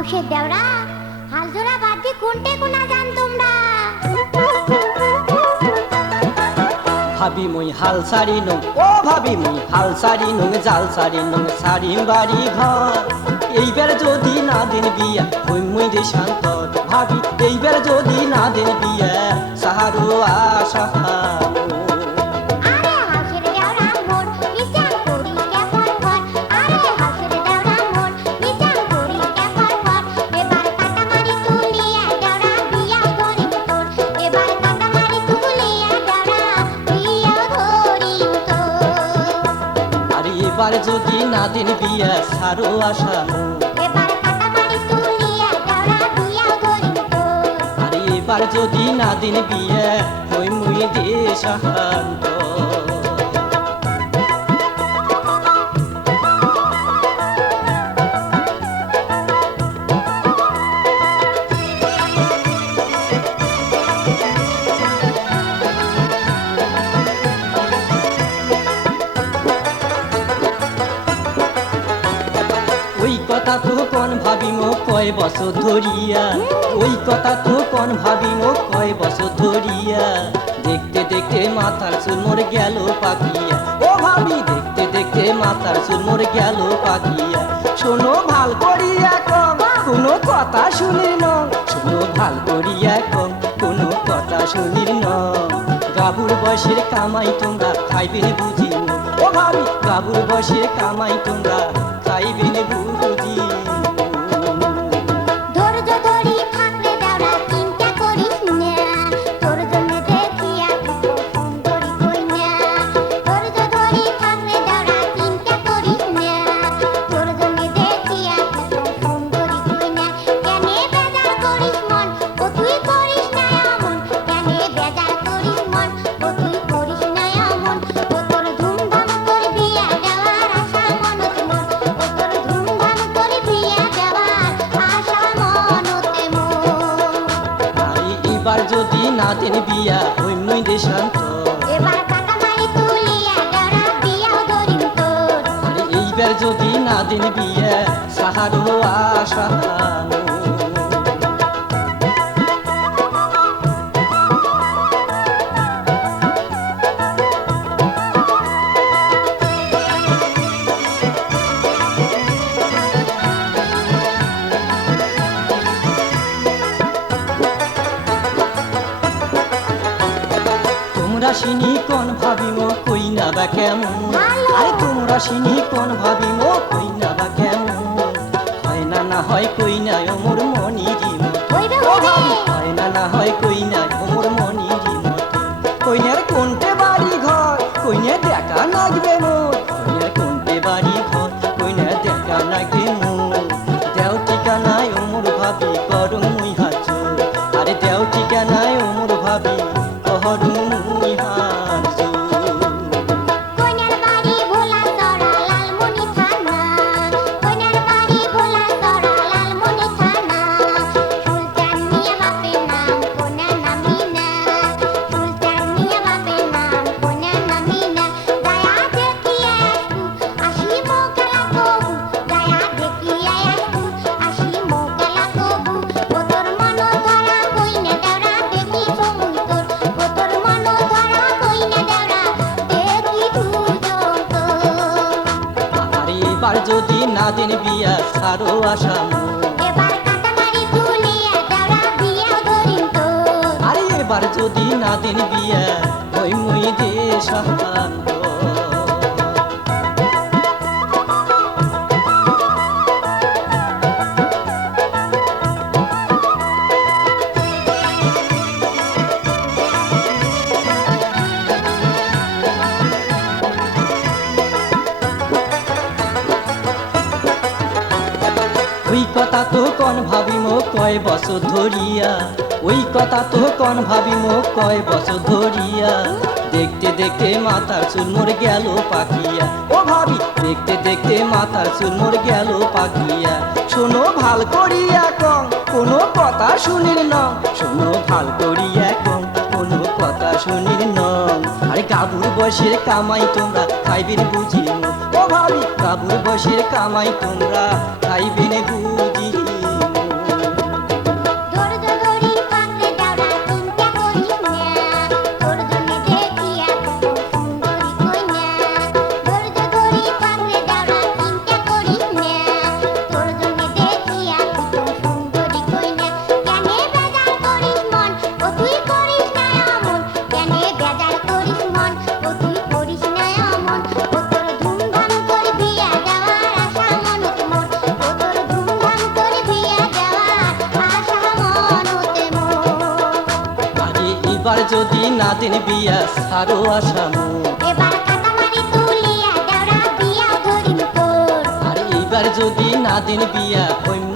হাউসের দেওরা, হাল জোড়া বাদ দিয়ে কোনটে কোনা যান তোমরা? ভাবি মুই হাল সারি নং, ও ভাবি মুই হাল সারি নং, জাল সারি নং, সারি বাড়ি ঘর। এইবার যদি না দিন বিয়া, হই মুই যে শান্ত, ভাবি, এইবার যদি না দিন বিয়া, সাহারু আশা। এবার যদি না দিন বিয়া সারো আশা। আরে এবার যদি না দিন বিয়া হই মুই দেশ শান্ত কয় বছর ধরিয়া? ওই কথা তো কোন ভাবি মো কয় বছর ধরিয়া? দেখতে দেখতে মাথার চুল মোর গেল পাকিয়া ও ভাবি, দেখতে দেখতে মাথার চুল মোর গেল পাকিয়া শোনো ভালো করিয়া কম, কোনো কথা শুনি ন। শোনো ভালো করিয়া কম, কোনো কথা শুনি ন। গাবুর বসের কামাই তোমরা খাইবেন বুঝি ও ভাবি গাবুর বসের কামাই তোমরা খাইবেন বুঝি যদি না দেন বিয়া ওই মুই আরে এইবার যদি না দিন বিয়া সাহারো আশা সিনি কোন ভাবিম কই না বা কেমন। আরে তোমরা সিনি কোন ভাবিম কই না বা কেমন হয় না না হয় কই না অমর দেন বিয়া সারো আশা। তোর আরে এবার যদি না দিন বিয়া ওই মুই দে শান্ত কয় বছর ধরিয়া? ওই কথা তো কন ভাবি ভাবিম কয় বছর ধরিয়া? দেখতে দেখতে মাথার চুল মোর গেল পাখিয়া। ও ভাবি, দেখতে দেখতে মাথার চুল মোর গেল পাখিয়া। শোনো ভালো করিয়া কম, কোনো কথা শুনির ন শোনো ভালো করিয়া কম, কোনো কথা শুনির ন আরে কাবুর বসের কামাই তোমরা, খাইবেন বুঝি ও ভাবি, কাবুর বসের কামাই তোমরা, খাইবেন বুঝি যদি না দিন বিয়া সারো আসাম। এবার আর এইবার যদি না দিন বিয়া হইম